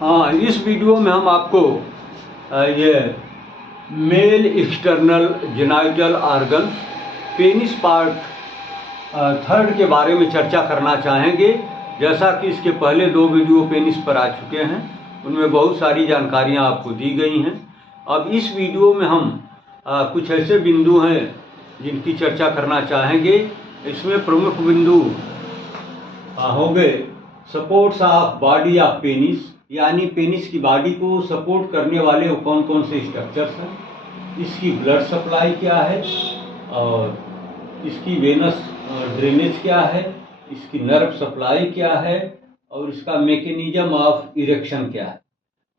हाँ, इस वीडियो में हम आपको ये male external genital organ penis part third के बारे में चर्चा करना चाहेंगे। जैसा कि इसके पहले 2 वीडियो पेनिस पर आ चुके हैं, उनमें बहुत सारी जानकारियां आपको दी गई हैं। अब इस वीडियो में हम कुछ ऐसे बिंदु हैं जिनकी चर्चा करना चाहेंगे। इसमें प्रमुख बिंदु हो गए supports of body of penis, यानी पेनिस की बॉडी को सपोर्ट करने वाले वो कौन कौन से स्ट्रक्चर्स हैं, इसकी ब्लड सप्लाई क्या है और इसकी वेनस ड्रेनेज क्या है, इसकी नर्व सप्लाई क्या है और इसका मैकेनिज्म ऑफ इरेक्शन क्या है।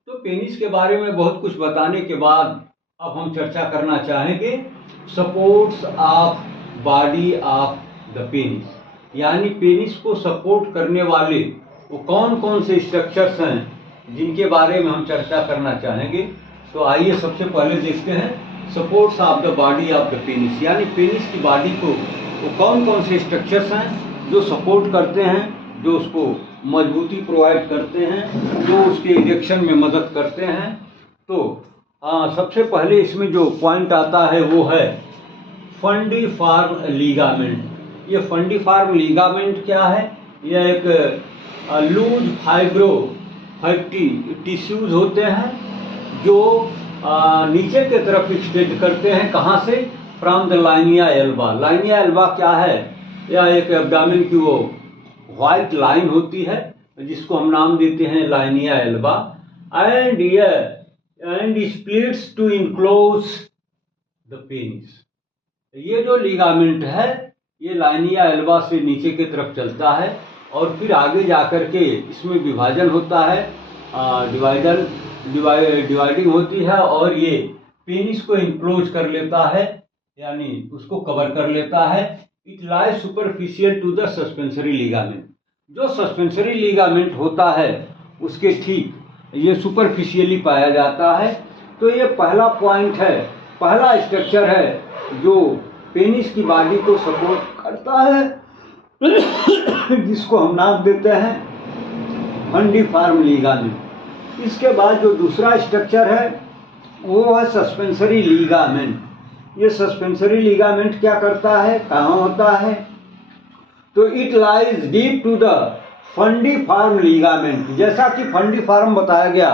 तो पेनिस के बारे में बहुत कुछ बताने के बाद अब हम चर्चा करना चाहेंगे supports of body of the penis, यानी पेनिस को सपोर्ट करने वाले वो कौन कौन से स्ट्रक्चर्स हैं जिनके बारे में हम चर्चा करना चाहेंगे। तो आइए सबसे पहले देखते हैं supports of the body of the penis, यानी पेनिस की बॉडी को वो कौन कौन से स्ट्रक्चर्स हैं जो सपोर्ट करते हैं, जो उसको मजबूती प्रोवाइड करते हैं, जो उसके इरेक्शन में मदद करते हैं। तो सबसे पहले इसमें जो पॉइंट आता है वो है फंडिफॉर्म लीगामेंट। ये फंडिफॉर्म लीगामेंट क्या है? यह एक लूज फाइब्रो फैटी टिश्यूज होते हैं जो नीचे के तरफ एक्सटेंड करते हैं। कहाँ से? From the linea alba. Linea alba क्या है? यह एक एब्डामिन की वो व्हाइट लाइन होती है जिसको हम नाम देते हैं linea alba, and splits to enclose the penis. ये जो लिगामेंट है ये लाइनिया एल्बा से नीचे की तरफ चलता है और फिर आगे जाकर के इसमें विभाजन होता है, डिवाइडिंग होती है और ये पेनिस को इनक्लोज कर लेता है, यानी उसको कवर कर लेता है। It lies superficial to the suspensory ligament. जो सस्पेंसरी लिगामेंट होता है उसके ठीक ये सुपरफिशियली पाया जाता है। तो ये पहला पॉइंट है, पहला स्ट्रक्चर है जो पेनिस की बॉडी को सपोर्ट करता है जिसको हम नाम देते हैं फंडिफॉर्म लिगामेंट। इसके बाद जो दूसरा स्ट्रक्चर है वो है सस्पेंसरी लिगामेंट। ये सस्पेंसरी लिगामेंट क्या करता है, कहाँ होता है? तो it lies deep to the fundiform ligament. जैसा कि फंडिफॉर्म बताया गया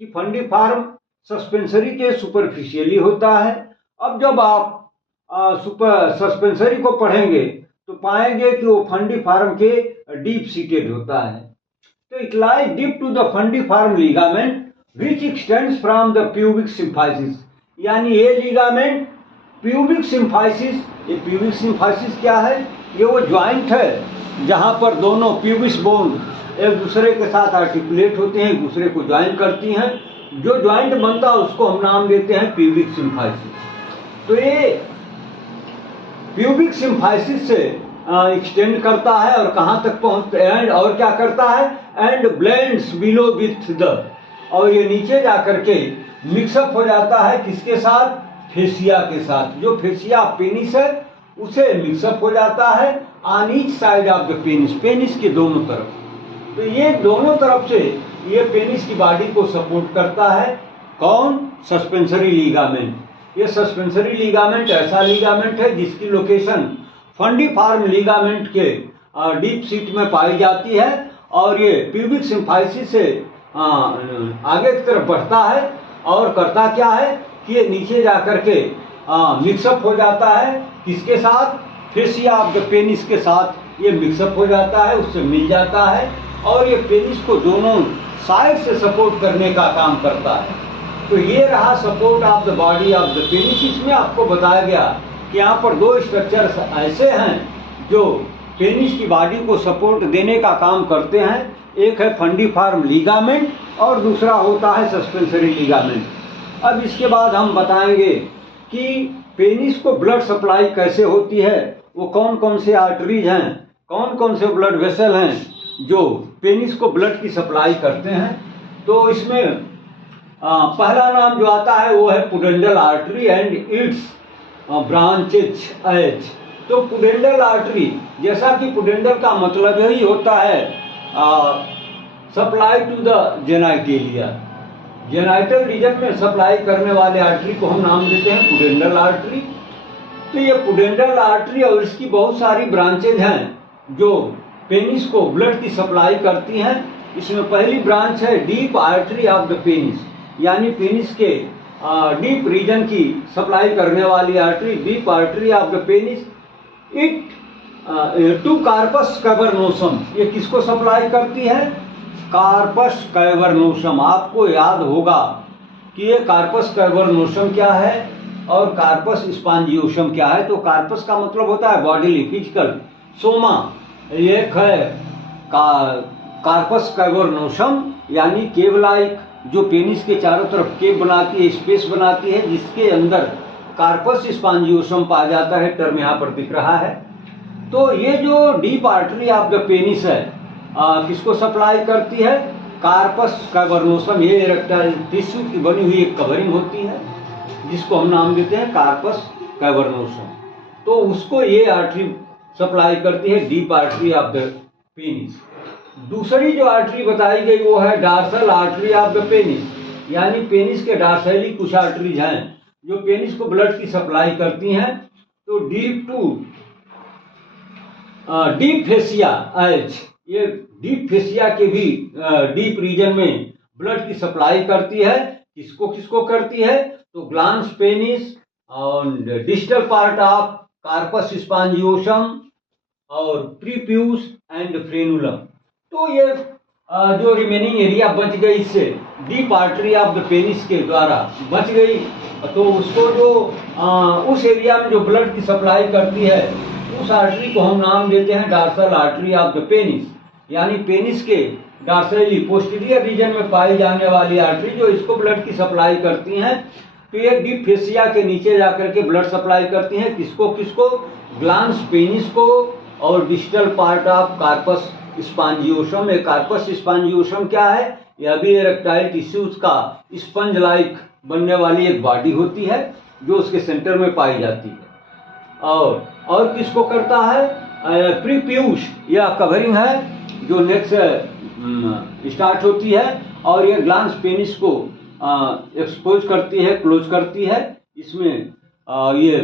कि फंडिफॉर्म सस्पेंसरी के सुपरफिशियली होता है। अब जब आप सस्पेंसरी को पढ़ेंगे तो पाएंगे कि वो फंडिफॉर्म के डीप सीटेड होता है। तो it lies deep to the fundiform ligament which extends from the pubic symphysis, यानी ये लिगामेंट प्यूबिक सिम्फाइसिस। ये प्यूबिक सिम्फाइसिस क्या है? ये वो ज्वाइंट है जहाँ पर दोनों प्यूबिस बोन एक दूसरे के साथ आर्टिकुलेट होते हैं, एक दूसरे को ज्वाइन करती हैं। जो ज्वाइंट बनता है उसको हम नाम देते हैं प्यूबिक सिम्फाइसिस। तो ये प्यूबिक सिम्फाइसिस से एक्सटेंड करता है और कहाँ तक पहुँचता है, और क्या करता है? And blends below with the, और ये नीचे जाकर के मिक्सअप हो जाता है किसके साथ? फेसिया के साथ। जो फेसिया पेनिस है उसे मिक्सअप हो जाता है on each side of the penis, penis के दोनों तरफ। तो ये दोनों तरफ से ये पेनिस की बॉडी को सपोर्ट करता है। कौन? Suspensory ligament. ये सस्पेंसरी लिगामेंट ऐसा लिगामेंट है जिसकी लोकेशन फंडिफॉर्म लिगामेंट के डीप सीट में पाई जाती है और ये प्यूबिक सिम्फाइसिस से आगे की तरफ बढ़ता है और करता क्या है कि ये नीचे जाकर के मिक्सअप हो जाता है किसके साथ? फेसिया ऑफ द पेनिस के साथ ये मिक्सअप हो जाता है, उससे मिल जाता है और ये पेनिस को दोनों साइड से सपोर्ट करने का काम करता है। तो ये रहा support of the body of the penis. इसमें आपको बताया गया कि यहाँ पर 2 स्ट्रक्चर्स ऐसे हैं जो पेनिस की बॉडी को सपोर्ट देने का काम करते हैं। एक है फंडिफॉर्म लिगामेंट और दूसरा होता है सस्पेंसरी लिगामेंट। अब इसके बाद हम बताएंगे कि पेनिस को ब्लड सप्लाई कैसे होती है, वो कौन कौन से आर्टरीज हैं, कौन कौन से ब्लड वेसल हैं जो पेनिस को ब्लड की सप्लाई करते हैं। तो इसमें पहला नाम जो आता है वो है pudendal artery and its branches एच। तो पुडेंडल आर्टरी, जैसा कि पुडेंडल का मतलब यही होता है supply to the genitalia. Genital region में सप्लाई करने वाले आर्टरी को हम नाम देते हैं पुडेंडल आर्टरी। तो ये पुडेंडल आर्टरी और इसकी बहुत सारी ब्रांचेज हैं जो पेनिस को ब्लड की सप्लाई करती हैं। इसमें पहली ब्रांच है deep artery of the penis, यानी पेनिस के डीप रीजन की सप्लाई करने वाली artery, deep artery of the penis. It to corpus cavernosum, ये किसको सप्लाई करती है? Corpus cavernosum. आपको याद होगा कि ये कार्पस कैवर्नोसम क्या है और कार्पस स्पांजियोसम क्या है। तो कार्पस का मतलब होता है बॉडीली, फिजिकल। सोमा ये है कार्पस कैवर्नोसम, यानी केव लाइक, जो पेनिस के चारों तरफ केव बनाती है, स्पेस बनाती है, जिसके अंदर कार्पस स्पांजियोसम पाया जाता है। टर्म यहाँ पर दिख रहा है। तो ये जो deep artery of the penis है किसको सप्लाई करती है? Corpus cavernosum. ये इरेक्टाइल टिश्यू की बनी हुई एक कवरिंग होती है जिसको हम नाम देते हैं कार्पस कैवर्नोसम। तो उसको ये आर्टरी सप्लाई करती है, deep artery of the penis. दूसरी जो आर्टरी बताई गई वो है dorsal artery of the penis, यानी पेनिस के डार्सली कुछ आर्टरीज हैं जो पेनिस को ब्लड की सप्लाई करती हैं। तो डीप फेसिया एच, ये डीप फेसिया के भी डीप रीजन में ब्लड की सप्लाई करती है। किसको किसको करती है? तो ग्लांस पेनिस और डिस्टल पार्ट ऑफ कार्पस स्पांजियोसम और प्रीप्यूस एंड फ्रेनुलम। तो ये जो रिमेनिंग एरिया बच गई इससे deep artery of the penis के द्वारा बच गई, तो उसको जो उस एरिया में जो ब्लड की सप्लाई करती है उस आर्टरी को हम नाम देते हैं dorsal artery of the penis, यानी पेनिस के डार्सली पोस्टीरियर रीजन में पाई जाने वाली आर्टरी जो इसको ब्लड की सप्लाई करती हैं। तो ये डीप फेसिया के नीचे जाकर के ब्लड सप्लाई करती हैं। किसको किसको? ग्लांस पेनिस को और डिस्टल पार्ट ऑफ कार्पस स्पांजियोसम। ये कार्पस स्पांजियोसम क्या है? यह भी इरेक्टाइल टिश्यूज का स्पंज लाइक बनने वाली एक बॉडी होती है जो उसके सेंटर में पाई जाती है। और किसको करता है? प्रीप्यूस, यह कवरिंग है जो नेक्स्ट स्टार्ट होती है और ये ग्लांस पेनिस को एक्सपोज करती है, क्लोज करती है। इसमें ये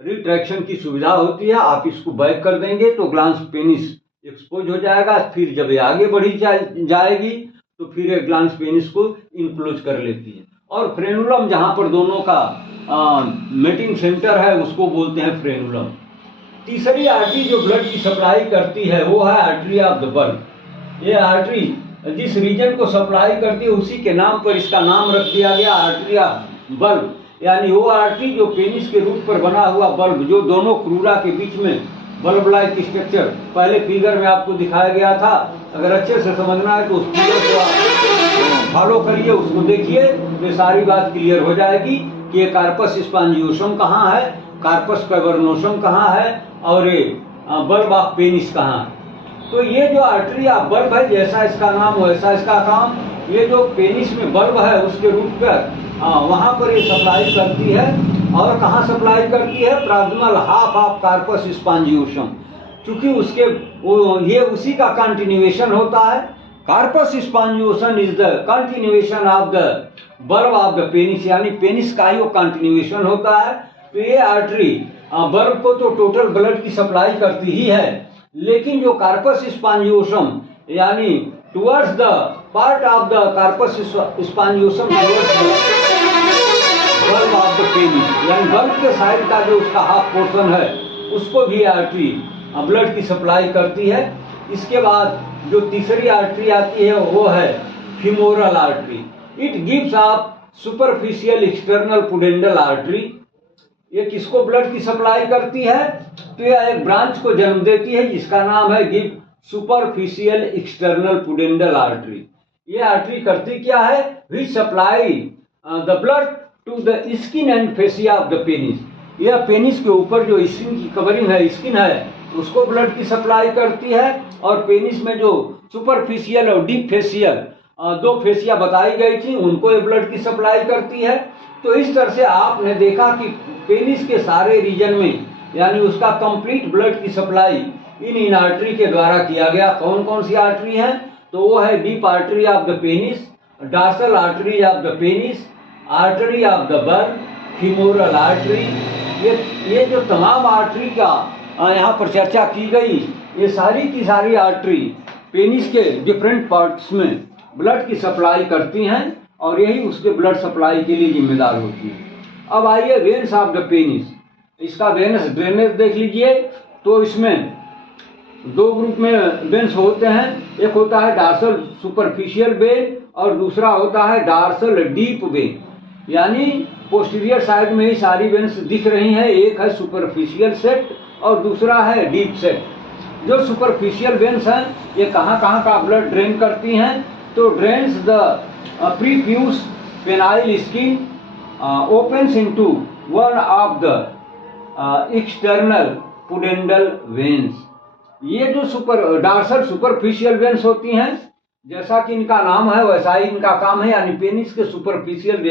रिट्रैक्शन की सुविधा होती है। आप इसको बैक कर देंगे तो ग्लांस पेनिस एक्सपोज हो जाएगा। फिर जब ये आगे बढ़ी जाएगी तो फिर ये ग्लांस पेनिस को इनक्लोज कर लेती है। और फ्रेनुलम, जहां पर दोनों का मेटिंग सेंटर है, उसको बोलते हैं फ्रेनुलम। तीसरी आर्टरी जो ब्लड की सप्लाई करती है वो है आर्टरी ऑफ द बल्ब। ये आर्टरी जिस रीजन को सप्लाई करती है उसी के नाम पर इसका नाम रख दिया गया आर्टरी ऑफ बल्ब, यानी वो आर्टरी जो पेनिस के रूट पर बना हुआ बल्ब, जो दोनों क्रूरा के बीच में बल्ब लाइक स्ट्रक्चर पहले फिगर में आपको दिखाया गया था। अगर अच्छे से समझना है तो उस फिगर को आप फॉलो करिए, उसको देखिए, तो सारी बात क्लियर हो जाएगी कि ये कार्पस स्पांजियोसम कहाँ है, कार्पस कैवर्नोसम कहाँ है और ये बल्ब ऑफ पेनिस कहाँ है। तो ये जो आर्टरी ऑफ बल्ब है, जैसा इसका नाम वैसा इसका काम। ये जो पेनिस में बल्ब है उसके रूट पर वहां पर ये सप्लाई करती है। और कहाँ सप्लाई करती है? Proximal half of corpus spongiosum, क्योंकि उसके ये उसी का कंटिन्यूएशन होता है। Corpus spongiosum is the continuation of the bulb of the penis, यानी पेनिस का ही वो कंटिन्यूएशन होता है। तो ये आर्टरी बल्ब को तो टोटल ब्लड की सप्लाई करती ही है, लेकिन जो कार्पस स्पांजियोसम यानी towards the part of the corpus spongiosum bulb of the penis, यानी बल्ब के साइड का जो उसका हाफ पोर्शन है उसको भी आर्टरी ब्लड की सप्लाई करती है। इसके बाद जो तीसरी आर्टरी आती है वो है femoral artery. It gives up superficial external pudendal artery. ये किसको ब्लड की सप्लाई करती है? तो यह एक ब्रांच को जन्म देती है जिसका नाम है give superficial external pudendal artery. ये आर्टरी करती क्या है? Which supply the blood to the skin and fascia of the penis. यह पेनिस के ऊपर जो स्किन की कवरिंग है, स्किन है, उसको ब्लड की सप्लाई करती है। और पेनिस में जो सुपरफिशियल और डीप फेसियल दो फेसिया बताई गई थी उनको ये ब्लड की सप्लाई करती है। तो इस तरह से आपने देखा कि पेनिस के सारे रीजन में यानी उसका कंप्लीट ब्लड की सप्लाई इन आर्टरी के द्वारा किया गया। कौन कौन सी आर्टरी हैं? तो वो है deep artery of the penis, dorsal artery of the penis, artery of the burn, femoral artery. ये जो तमाम आर्टरी का यहाँ पर चर्चा की गई, ये सारी की सारी आर्टरी पेनिस के डिफरेंट पार्ट्स में ब्लड की सप्लाई करती हैं और यही उसके ब्लड सप्लाई के लिए जिम्मेदार होती है। अब आइए वेन्स ऑफ द पेनिस, इसका वेनस ड्रेनेज देख लीजिए। तो इसमें दो ग्रुप में वेन्स होते हैं, एक होता है डार्सल सुपरफिशियल वेन और दूसरा होता है डार्सल डीप वेन, यानी पोस्टीरियर साइड में ही सारी वेन्स दिख रही हैं। एक है सुपरफिशियल सेट और दूसरा है डीप सेट। जो सुपरफिशियल वेन्स हैं ये कहाँ कहाँ का ब्लड ड्रेन करती हैं, तो drains the prepuce penile skin, opens into one of the external pudendal veins। ये जो डार्सल सुपरफिशियल वेन्स होती हैं, जैसा कि इनका नाम है वैसा ही इनका काम है, यानी पेनिस के सुपरफिशियल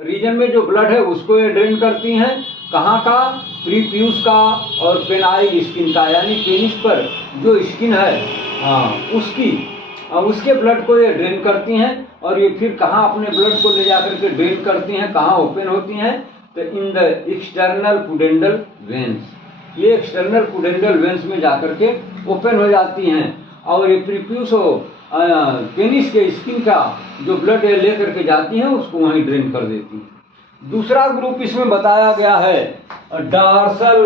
रीजन में जो ब्लड है उसको ये ड्रेन करती हैं। कहाँ का? प्रीफ्यूज का और पेनाइल स्किन का, यानी पेनिस पर जो स्किन है उसके ब्लड को ये ड्रेन करती हैं। और ये फिर कहाँ अपने ब्लड को ले जाकर के ड्रेन करती हैं, कहाँ ओपन होती हैं, तो in the external pudendal veins. ये एक्सटर्नल पुडेंडल वेन्स में जाकर के ओपन हो जाती हैं और ये प्रीफ्यूज पेनिस के स्किन का जो ब्लड ले करके जाती हैं उसको वहीं ड्रेन कर देती हैं। दूसरा ग्रुप इसमें बताया गया है dorsal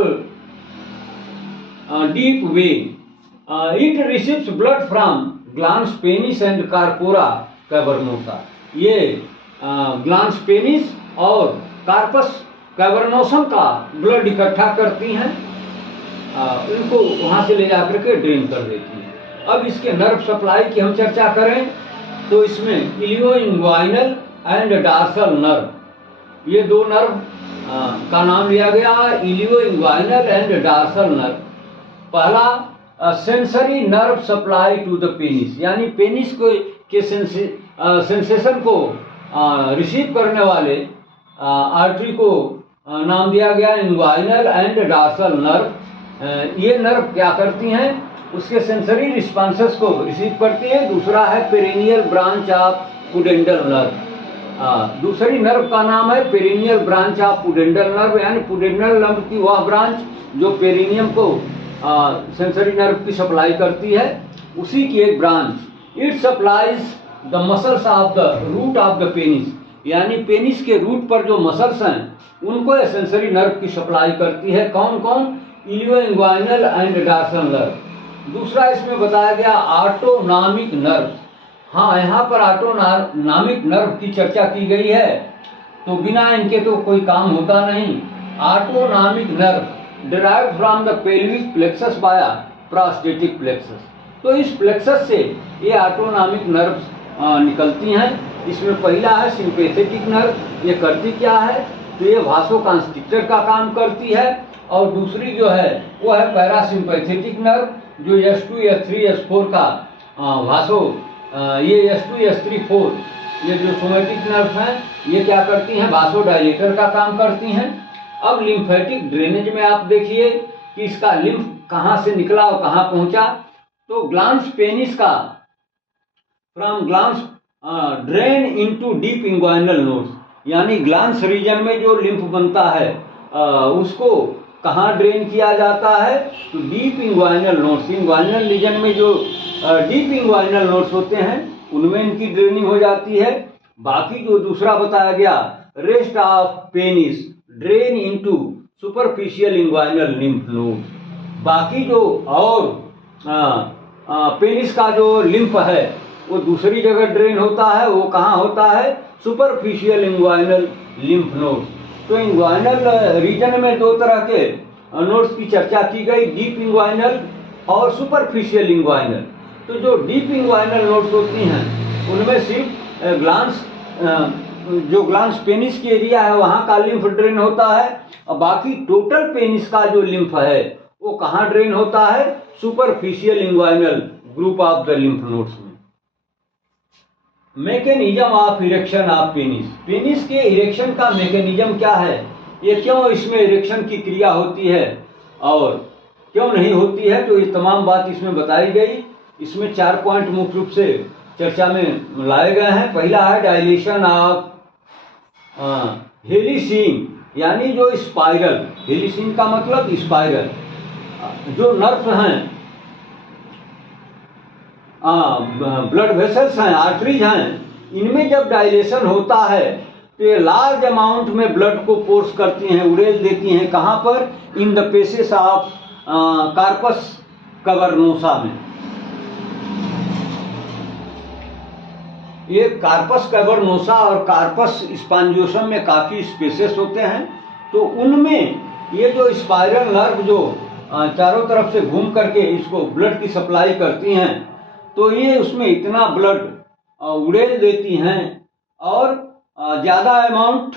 deep vein. It receives blood from glans penis and corpora cavernosa. ये ग्लांस पेनिस और कार्पस कैवर्नोसम का ब्लड इकट्ठा करती हैं, इनको वहां से ले जाकर के ड्रेन कर देती हैं। अब इसके नर्व सप्लाई की हम चर्चा करें तो इसमें ilioinguinal and dorsal nerve, ये दो नर्व का नाम लिया गया, ilioinguinal and dorsal nerve. पहला sensory nerve supply to the penis, यानी पेनिस को के सेंसेशन को रिसीव करने वाले आर्टरी को नाम दिया गया इंग्वाइनल एंड डार्सल नर्व। ये नर्व क्या करती हैं? उसके सेंसरी रिस्पॉन्सेस को रिसीव करती हैं। दूसरा है perineal branch of pudendal nerve. दूसरी नर्व का नाम है perineal branch of pudendal nerve, यानी पुडेंडल नर्व की वह ब्रांच जो पेरिनियम को सेंसरी नर्व की सप्लाई करती है, उसी की एक branch. It supplies the muscles of the root of the penis, यानी पेनिस के रूट पर जो मसल्स हैं उनको ये सेंसरी नर्व की सप्लाई करती है। कौन कौन? इलियो इंग्वाइनल एंड डार्सल नर्व। दूसरा इसमें बताया गया ऑटोनॉमिक नर्व। हाँ, यहाँ पर ऑटोनॉमिक नर्व की चर्चा की गई है, तो बिना इनके तो कोई काम होता नहीं। Autonomic nerve derived from the pelvic plexus by prostatic plexus. तो इस प्लेक्सस से ये ऑटोनॉमिक नर्व निकलती हैं। इसमें पहला है सिंपैथेटिक नर्व। ये करती क्या है? तो ये वासोकंस्ट्रिक्टर का काम करती है। और दूसरी जो है वो है पैरासिम्पैथेटिक नर्व, जो S2 S3 S4 का ये S2 S3 4 ये जो सोमेटिक नर्व हैं ये क्या करती हैं? वासोडाइलेटर का काम करती हैं। अब लिम्फेटिक ड्रेनेज में आप देखिए कि इसका लिम्फ कहाँ से निकला और कहाँ पहुंचा। तो ग्लांस पेनिस का from glans drain into deep inguinal nodes, यानी ग्लांस रीजन में जो लिम्फ बनता है उसको कहाँ ड्रेन किया जाता है? तो deep inguinal nodes. Inguinal region में जो डीप इंग्वाइनल नोड्स होते हैं उनमें इनकी ड्रेनिंग हो जाती है। बाकी जो दूसरा बताया गया rest of penis drain into superficial inguinal lymph nodes. बाकी जो और पेनिस का जो लिम्फ है वो दूसरी जगह ड्रेन होता है। वो कहाँ होता है? Superficial inguinal lymph nodes. तो इंग्वाइनल रीजन में दो तरह के नोड्स की चर्चा की गई, डीप इंग्वाइनल और सुपरफिशियल इंग्वाइनल। तो जो डीप इंग्वाइनल नोड्स होती हैं उनमें सिर्फ ग्लांस पेनिस की एरिया है वहाँ का लिम्फ ड्रेन होता है, और बाकी टोटल पेनिस का जो लिम्फ है वो कहाँ ड्रेन होता है? Superficial inguinal group of the lymph nodes में। Mechanism of erection of penis. Penis के इरेक्शन का मैकेनिज्म क्या है? ये क्यों इसमें इरेक्शन की क्रिया होती है और क्यों नहीं होती है? तो ये तमाम बात इसमें बताई गई। इसमें 4 पॉइंट मुख्य रूप से चर्चा में लाए गए हैं। पहला है डायलेशन ऑफ हेलिसिन, यानी जो स्पाइरल, हेलिसिन का मतलब स्पाइरल, जो नर्व हैं, ब्लड वेसल्स हैं, आर्टरीज हैं, इनमें जब डायलेशन होता है तो ये लार्ज अमाउंट में ब्लड को फोर्स करती हैं, उड़ेल देती हैं। कहाँ पर? In the spaces of corpus cavernosa में। ये कार्पस कैवर्नोसा और कार्पस स्पांजियोसम में काफी स्पेसेस होते हैं, तो उनमें ये जो स्पाइरल नर्व जो चारों तरफ से घूम करके इसको ब्लड की सप्लाई करती हैं, तो ये उसमें इतना ब्लड उड़ेल देती हैं और ज़्यादा अमाउंट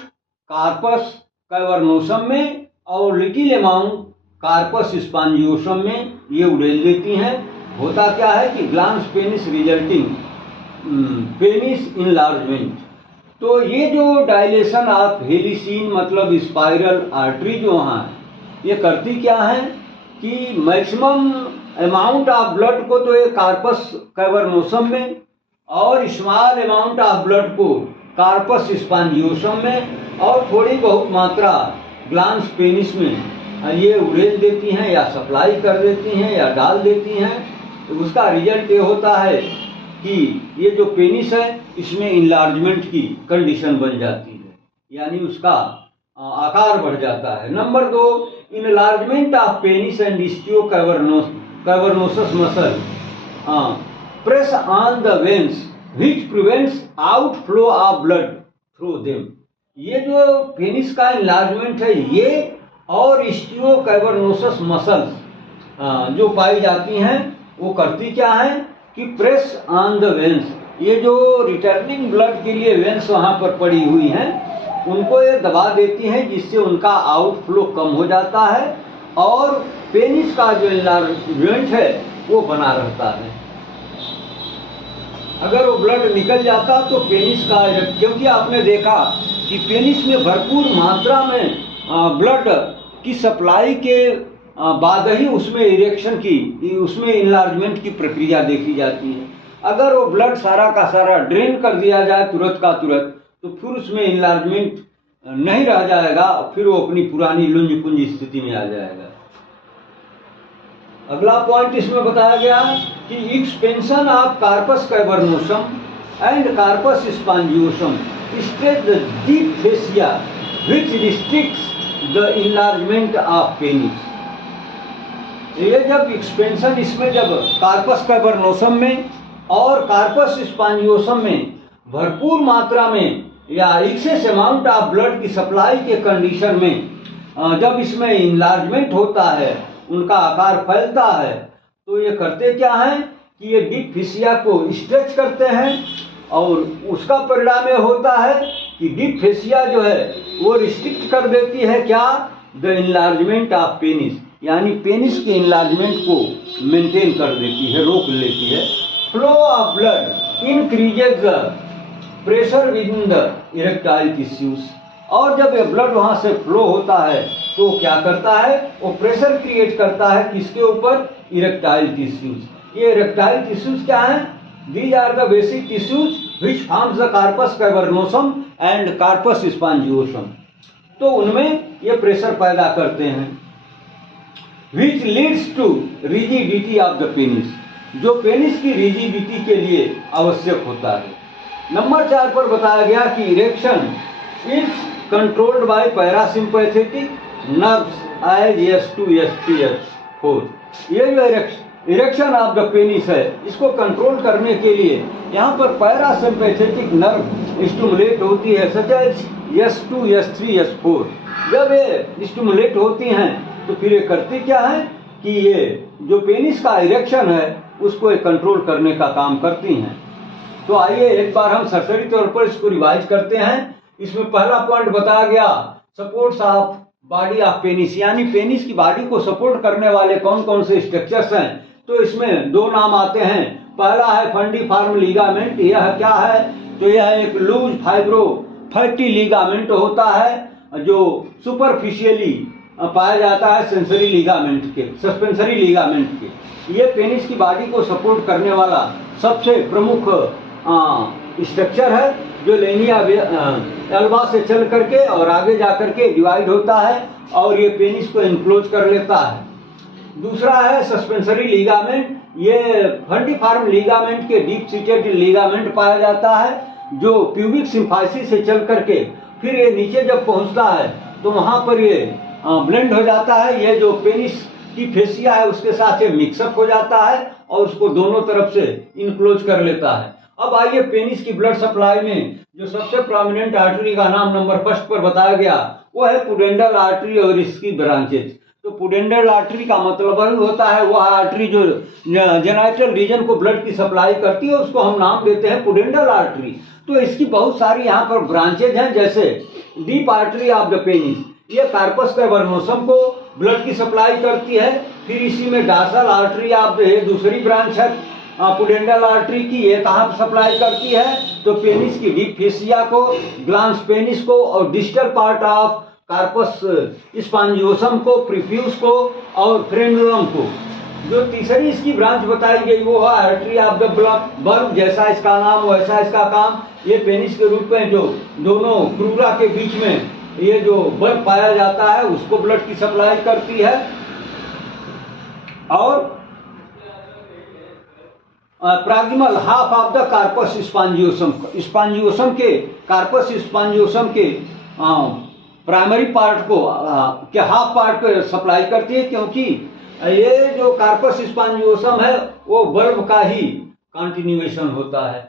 कार्पस कैवर्नोसम में और लिटिल अमाउंट कार्पस स्पांजियोसम में ये उड़ेल देती हैं। होता क्या है कि glans penis resulting penis enlargement. तो ये जो डायलेशन ऑफ हेलिसिन मतलब स्पाइरल आर्टरी जो वहाँ है, ये करती क्या है कि मैक्सिमम अमाउंट ऑफ ब्लड को तो ये कार्पस कैवर्नोसम में और स्मॉल अमाउंट ऑफ ब्लड को कार्पस स्पांजियोसम में और थोड़ी बहुत मात्रा ग्लांस पेनिस में ये उड़ेल देती हैं या सप्लाई कर देती हैं या डाल देती हैं। तो उसका रिजल्ट ये होता है कि ये जो पेनिस है इसमें इनलार्जमेंट की कंडीशन बन जाती है, यानी उसका आकार बढ़ जाता है। Number 2, enlargement of penis and ischiocavernosus muscle press on the veins which prevents outflow of blood through them। ये जो पेनिस का इनलार्जमेंट है ये और इस्टियो कैवर्नोसस मसल्स जो पाई जाती हैं वो करती क्या है कि प्रेस ऑन द वेन्स, ये जो रिटर्निंग ब्लड के लिए वेन्स वहाँ पर पड़ी हुई हैं उनको ये दबा देती हैं, जिससे उनका आउटफ्लो कम हो जाता है और पेनिस का जो इनलार्जमेंट है वो बना रहता है। अगर वो ब्लड निकल जाता तो पेनिस का, क्योंकि आपने देखा कि पेनिस में भरपूर मात्रा में ब्लड की सप्लाई के बाद ही उसमें इरेक्शन की, उसमें इनलार्जमेंट की प्रक्रिया देखी जाती है। अगर वो ब्लड सारा का सारा ड्रेन कर दिया जाए तुरंत का तुरंत, तो फिर उसमें इनलार्जमेंट नहीं रह जाएगा, फिर वो अपनी पुरानी लुंज पुंज स्थिति में आ जाएगा। अगला पॉइंट इसमें बताया गया कि expansion of corpus cavernosum and corpus spongiosum stretch the deep fascia which restricts the enlargement of penis. ये जब एक्सपेंशन इसमें जब कार्पस कैवर्नोसम में और कार्पस स्पांजियोसम में भरपूर मात्रा में या एक्सेस अमाउंट ऑफ ब्लड की सप्लाई के कंडीशन में जब इसमें इनलार्जमेंट होता है, उनका आकार फैलता है, तो ये करते क्या है कि ये डीप फेसिया को स्ट्रेच करते हैं और उसका परिणाम ये होता है कि डीप फेसिया जो है वो रिस्ट्रिक्ट कर देती है क्या? द इनलार्जमेंट ऑफ पेनिस, यानी पेनिस के इनलार्जमेंट को मेंटेन कर देती है, रोक लेती है। Flow of blood increases the pressure with in the erectile tissues, और जब ये ब्लड वहाँ से फ्लो होता है तो क्या करता है? वो प्रेशर क्रिएट करता है किसके ऊपर? Erectile tissues. ये इरेक्टाइल टिश्यूज क्या हैं? These are the basic tissues which forms the corpus cavernosum and corpus spongiosum. तो उनमें ये प्रेशर पैदा करते हैं, which leads to rigidity of the penis, जो पेनिस की रिजिडिटी के लिए आवश्यक होता है। नंबर 4 पर बताया गया कि erection is controlled by parasympathetic nerves as S2 S3 S4। ये जो इरेक्शन ऑफ द पेनिस है इसको कंट्रोल करने के लिए यहाँ पर पैरासिम्पैथेटिक नर्व स्टिमुलेट होती है, such as S2 S3 S4। जब ये स्टिमुलेट होती हैं तो फिर ये करती क्या है कि ये जो पेनिस का इरेक्शन है उसको ये कंट्रोल करने का काम करती हैं। तो आइए एक बार हम सरसरी तौर पर इसको रिवाइज करते हैं। इसमें पहला पॉइंट बताया गया supports of body of penis, यानी पेनिस की बॉडी को सपोर्ट करने वाले कौन कौन से स्ट्रक्चर्स हैं। तो इसमें 2 नाम आते हैं। पहला है फंडिफॉर्म लिगामेंट। यह क्या है? तो यह एक लूज फाइब्रो फैटी लिगामेंट होता है जो सुपरफिशियली पाया जाता है सेंसरी लिगामेंट के, सस्पेंसरी लिगामेंट के। ये पेनिस की बॉडी को सपोर्ट करने वाला सबसे प्रमुख स्ट्रक्चर है, जो लेनिया एल्बा से चल करके और आगे जा करके डिवाइड होता है और ये पेनिस को इनक्लोज कर लेता है। दूसरा है सस्पेंसरी लिगामेंट। ये फंडिफॉर्म लिगामेंट के डीप सीटेड लिगामेंट पाया जाता है, जो प्यूबिक सिम्फाइसिस से चल करके फिर ये नीचे जब पहुंचता है तो वहां पर ये ब्लेंड हो जाता है। ये जो पेनिस की फेसिया है उसके साथ ये मिक्सअप हो जाता है और उसको दोनों तरफ से इनक्लोज कर लेता है। अब आइए पेनिस की ब्लड सप्लाई में जो सबसे प्रोमिनेंट आर्टरी का नाम नंबर फर्स्ट पर बताया गया वो है पुडेंडल आर्टरी और इसकी ब्रांचेज। तो पुडेंडल आर्टरी का मतलब होता है वह आर्टरी जो जेनाइटल रीजन को ब्लड की सप्लाई करती है, उसको हम नाम देते हैं पुडेंडल आर्टरी। तो इसकी बहुत सारी यहाँ पर ब्रांचेज हैं, जैसे deep artery of the penis, ये कार्पस कैवर्नोसम को ब्लड की सप्लाई करती है। फिर इसी में डार्सल आर्टरी ऑफ द दूसरी ब्रांच है पुडेंडल आर्टरी की, ये कहाँ सप्लाई करती है तो पेनिस की डीप फेसिया को, ग्लांस पेनिस को और डिस्टल पार्ट ऑफ कार्पस स्पांजियोसम को, प्रीफ्यूज को और फ्रेनुलम को। जो तीसरी इसकी ब्रांच बताई गई वो है आर्टरी ऑफ द बल्ब, जैसा इसका नाम वैसा इसका काम। ये पेनिस के रूप में जो दोनों क्रूरा के बीच में ये जो बल्ब पाया जाता है उसको ब्लड की सप्लाई करती है। और proximal half of the corpus spongiosum, spongiosum के कार्पस स्पांजियोसम के प्राइमरी पार्ट को के हाफ पार्ट को सप्लाई करती है, क्योंकि ये जो कार्पस स्पांजियोसम है वो बल्ब का ही कंटिन्यूएशन होता है।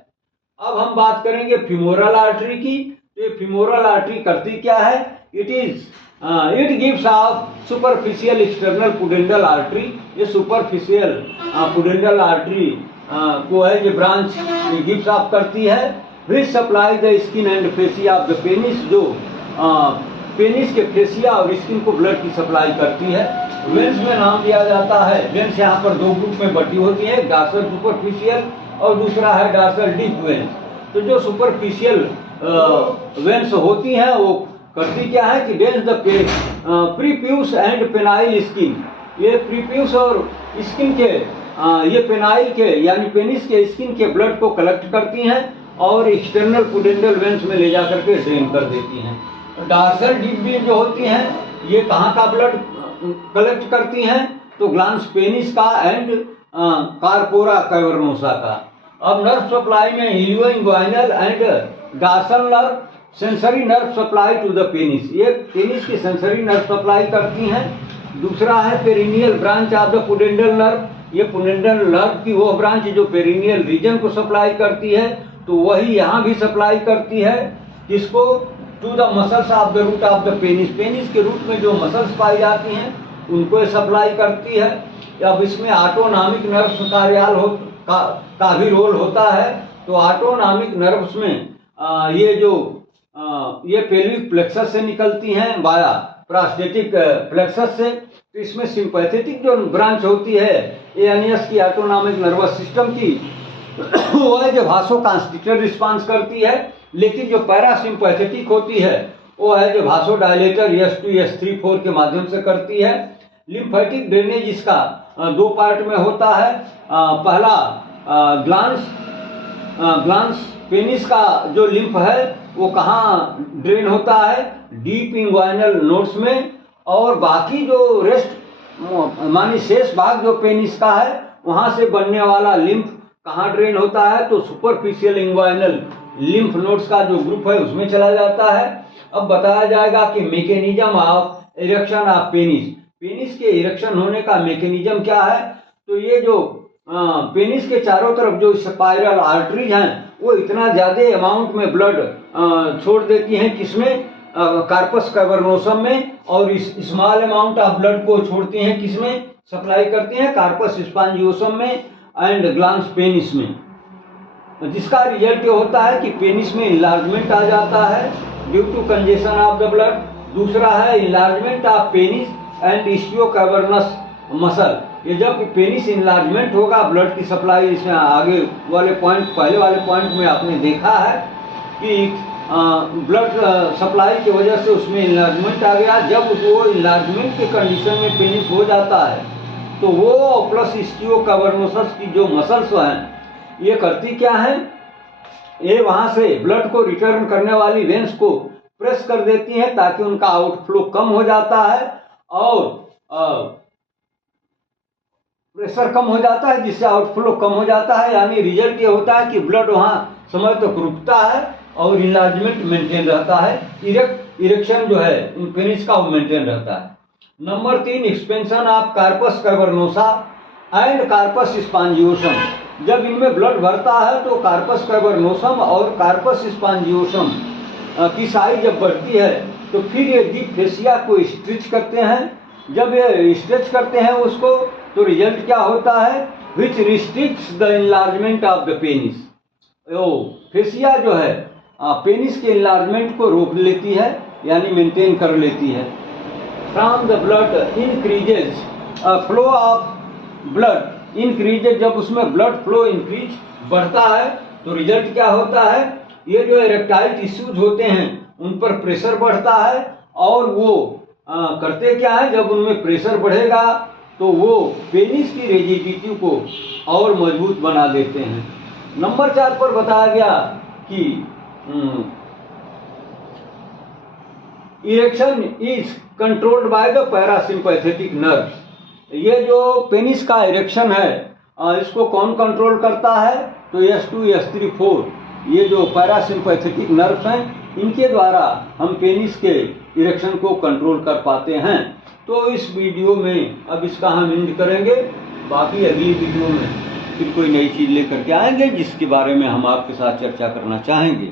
अब हम बात करेंगे फीमोरल आर्टरी की। तो ये फीमोरल आर्टरी करती क्या है? It gives off superficial external pudendal artery. ये सुपरफिशियल पुडेंडल आर्टरी को है ये ब्रांच गिव्स ऑफ करती है। Which supply the skin and fascia of the penis, जो पेनिस के फेसिया और स्किन को ब्लड की सप्लाई करती है। वेंस में नाम दिया जाता है, वेंस यहाँ पर दो ग्रुप में बटी होती है, डार्सल सुपरफिशियल और दूसरा है डार्सल डीप वेंस। तो जो सुपरफिशियल वेंस होती हैं वो करती क्या है कि dense the prepuce and penile skin. ये प्रीप्यूस और स्किन के ये पेनाइल के यानी पेनिस के स्किन के ब्लड को कलेक्ट करती हैं और एक्सटर्नल पुडेंडल वेंस में ले जाकर के ड्रेन कर देती हैं। डार्सल डीप वेन जो होती हैं ये कहाँ का ब्लड कलेक्ट करती हैं तो ग्लांस पेनिस का एंड कार्पोरा कैवर्नोसा का। अब नर्व सप्लाई में ilioinguinal and dorsal nerve sensory nerve supply to the penis, ये पेनिस की सेंसरी नर्व सप्लाई करती हैं। दूसरा है perineal branch of the pudendal nerve, ये पुडेंडल नर्व की वो ब्रांच जो पेरिनियल रीजन को सप्लाई करती है, तो वही यहाँ भी सप्लाई करती है। किसको? To the muscles of the root of the penis, penis के रूट में जो मसल्स पाई जाती हैं उनको सप्लाई करती है। अब इसमें ऑटोनॉमिक नर्व्स का भी रोल होता है। तो ऑटोनॉमिक नर्व्स में ये पेल्विक प्लेक्सस से निकलती हैं वाया प्रोस्टेटिक प्लेक्सस से। तो इसमें सिंपैथेटिक जो ब्रांच होती है एएनएस की ऑटोनॉमिक नर्वस सिस्टम की वो है जो वासोकॉन्स्ट्रिक्टर रिस्पांस करती है, लेकिन जो पैरासिम्पैथेटिक होती है वो है जो वासोडायलेटर S2 S3 4 के माध्यम से करती है। लिम्फेटिक ड्रेनेज इसका दो पार्ट में होता है। पहला ग्लांस पेनिस का जो लिम्फ है वो कहाँ ड्रेन होता है? डीप इंग्वाइनल नोड्स में। और बाकी जो रेस्ट मानी शेष भाग जो पेनिस का है वहां से बनने वाला लिम्फ कहाँ ड्रेन होता है तो सुपरफिशियल इंग्वाइनल लिम्फ नोड्स का जो ग्रुप है उसमें चला जाता है। अब बताया जाएगा कि mechanism of erection of penis, penis के इरेक्शन होने का मैकेनिज्म क्या है। तो ये जो पेनिस के चारों तरफ जो स्पाइरल आर्टरीज हैं वो इतना ज्यादा अमाउंट में ब्लड छोड़ देती हैं, किसमें? कार्पस कैवर्नोसम में, और इस स्मॉल अमाउंट ऑफ ब्लड को छोड़ती हैं किसमें? सप्लाई करती हैं कार्पस स्पांजियोसम में एंड ग्लांस पेनिस में। जिसका रिजल्ट ये होता है कि पेनिस में इनलार्जमेंट आ जाता है due to congestion of the blood. दूसरा है enlargement of penis and ischiocavernosus muscle. ये जब पेनिस इनलार्जमेंट होगा ब्लड की सप्लाई, इसमें आगे वाले पॉइंट पहले वाले पॉइंट में आपने देखा है कि ब्लड सप्लाई की वजह से उसमें इन्लार्जमेंट आ गया। जब वो इन्लार्जमेंट के कंडीशन में पेनिस हो जाता है तो वो प्लस स्टियो कैवर्नोसस की जो मसल्स हैं ये करती क्या है, ये वहां से ब्लड को रिटर्न करने वाली वेंस को प्रेस कर देती हैं ताकि उनका आउटफ्लो कम हो जाता है और प्रेशर कम हो जाता है जिससे आउटफ्लो कम हो जाता है। यानी रिजल्ट ये होता है कि ब्लड वहां समय तक रुकता है और इन्लार्जमेंट मेंटेन रहता है, इरेक्शन जो है इन पेनिस का वो मेंटेन रहता है। Number 3, expansion of corpus cavernosa and corpus spongiosum. जब इनमें ब्लड भरता है तो कार्पस कैवर्नोसम और कार्पस स्पांजियोसम की साइज जब बढ़ती है तो फिर ये डीप फेसिया को स्ट्रेच करते हैं। जब ये स्ट्रेच करते हैं उसको तो रिजल्ट क्या होता है, which restricts the enlargement of the penis. Fascia जो है पेनिस के इनलार्जमेंट को रोक लेती है यानी मेंटेन कर लेती है। From the blood increases flow of blood increases. जब उसमें ब्लड फ्लो इंक्रीज बढ़ता है तो रिजल्ट क्या होता है, ये जो इरेक्टाइल टिश्यूज होते हैं उन पर प्रेशर बढ़ता है और वो करते क्या है, जब उनमें प्रेशर बढ़ेगा तो वो पेनिस की रिजिडिटी को और मजबूत बना देते हैं। नंबर 4 पर बताया गया कि erection is controlled by the parasympathetic nerve. ये जो पेनिस का इरेक्शन है इसको कौन कंट्रोल करता है, तो S2 S3 4 ये जो पैरासिम्पैथेटिक नर्व्स हैं इनके द्वारा हम पेनिस के इरेक्शन को कंट्रोल कर पाते हैं। तो इस वीडियो में अब इसका हम एंड करेंगे, बाकी अगली वीडियो में फिर कोई नई चीज़ लेकर के आएंगे जिसके बारे में हम आपके साथ चर्चा करना चाहेंगे।